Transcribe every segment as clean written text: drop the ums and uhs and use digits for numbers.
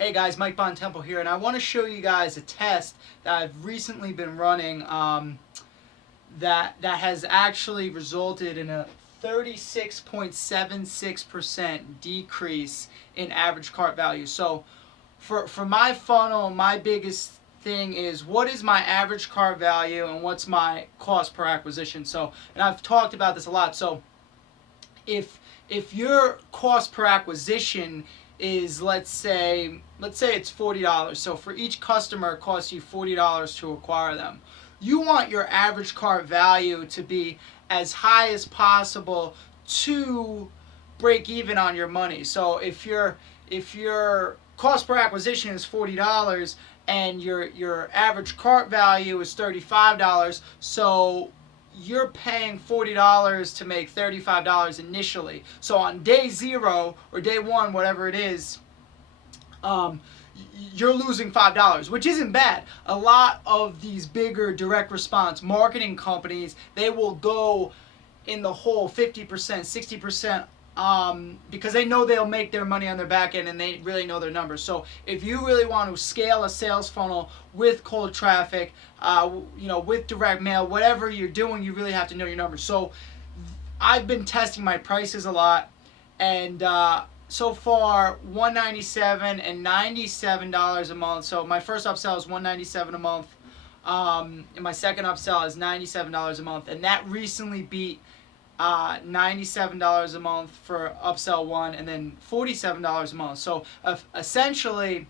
Hey guys, Mike Bontempo here, and I want to show you guys a test that I've recently been running that has actually resulted in a 36.76% decrease in average cart value. So for my funnel, my biggest thing is what is my average cart value and what's my cost per acquisition. So, and I've talked about this a lot. So if your cost per acquisition is let's say it's $40. So for each customer it costs you $40 to acquire them. You want your average cart value to be as high as possible to break even on your money. So if your cost per acquisition is $40 and your average cart value is $35, so you're paying $40 to make $35 initially. So on day 0 or day 1, whatever it is, you're losing $5, which isn't bad. A lot of these bigger direct response marketing companies, they will go in the whole 50%, 60%, because they know they'll make their money on their back end and they really know their numbers. So if you really want to scale a sales funnel with cold traffic, with direct mail, whatever you're doing, you really have to know your numbers. So I've been testing my prices a lot, and so far $197 and $97 a month. So my first upsell is $197 a month, and my second upsell is $97 a month, and that recently beat $97 a month for upsell 1 and then $47 a month. So essentially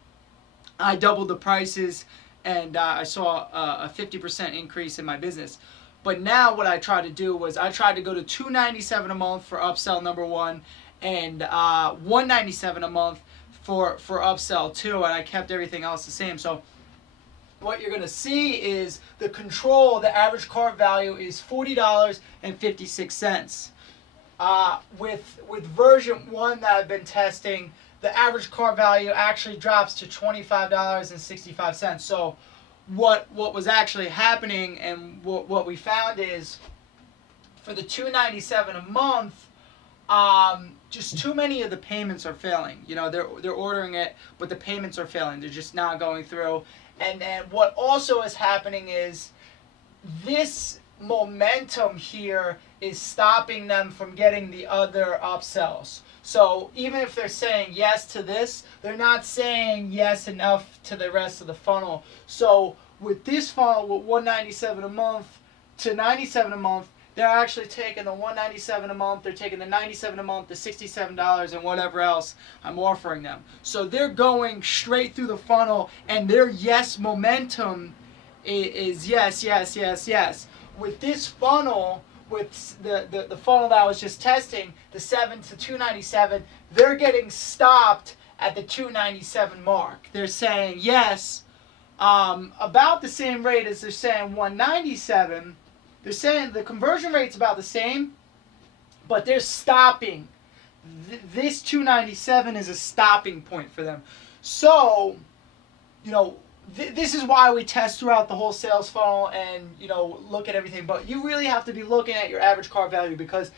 I doubled the prices, and I saw a 50% increase in my business. But now what I tried to do was I tried to go to $297 a month for upsell number 1 and $197 a month for upsell 2, and I kept everything else the same. So what you're going to see is the control, the average cart value is $40.56. With version 1 that I've been testing, the average cart value actually drops to $25.65. So what was actually happening, and what we found is for the $297 a month, just too many of the payments are failing. They're ordering it, but the payments are failing. They're just not going through. And what also is happening is this momentum here is stopping them from getting the other upsells. So even if they're saying yes to this, they're not saying yes enough to the rest of the funnel. So with this funnel, with $197 a month to $97 a month, they're actually taking the $197 a month, they're taking the $97 a month, the $67, and whatever else I'm offering them. So they're going straight through the funnel, and their yes momentum is yes, yes, yes, yes. With this funnel, with the funnel that I was just testing, the 7 to 297, they're getting stopped at the 297 mark. They're saying yes, about the same rate as they're saying 197. They're saying the conversion rate's about the same, but they're stopping. This 297 is a stopping point for them. So, this is why we test throughout the whole sales funnel and, look at everything. But you really have to be looking at your average cart value, because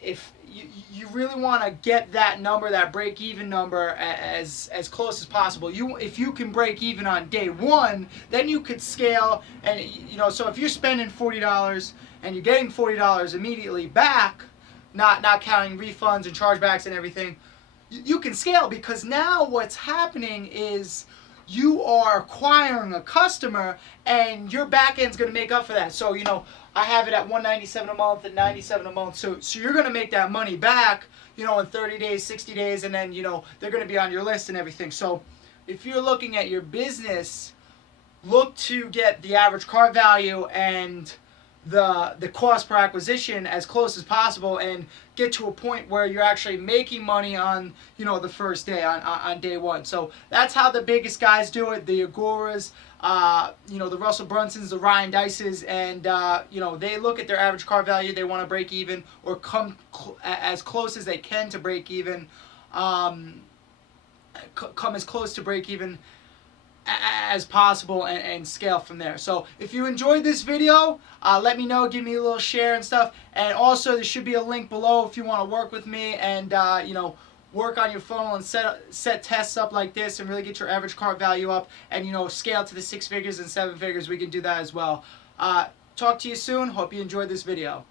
if you really want to get that number, that break-even number, as close as possible. If you can break even on day 1, then you could scale. And so if you're spending $40 and you're getting $40 immediately back, not counting refunds and chargebacks and everything, you can scale, because now what's happening is you are acquiring a customer, and your back end's going to make up for that. So I have it at $197 a month and $97 a month. So you're going to make that money back, in 30 days, 60 days, and then, they're going to be on your list and everything. So if you're looking at your business, look to get the average cart value and the cost per acquisition as close as possible, and get to a point where you're actually making money on the first day, on day 1. So that's how the biggest guys do it, the Agoras, the Russell Brunsons, the Ryan Dices, and they look at their average cart value. They want to break even or come as close as they can to break even, come as close to break even as possible, and scale from there. So if you enjoyed this video, let me know, give me a little share and stuff. And also there should be a link below if you want to work with me, and work on your funnel and set tests up like this and really get your average cart value up and, you know, scale to the 6 figures and 7 figures, we can do that as well. Talk to you soon. Hope you enjoyed this video.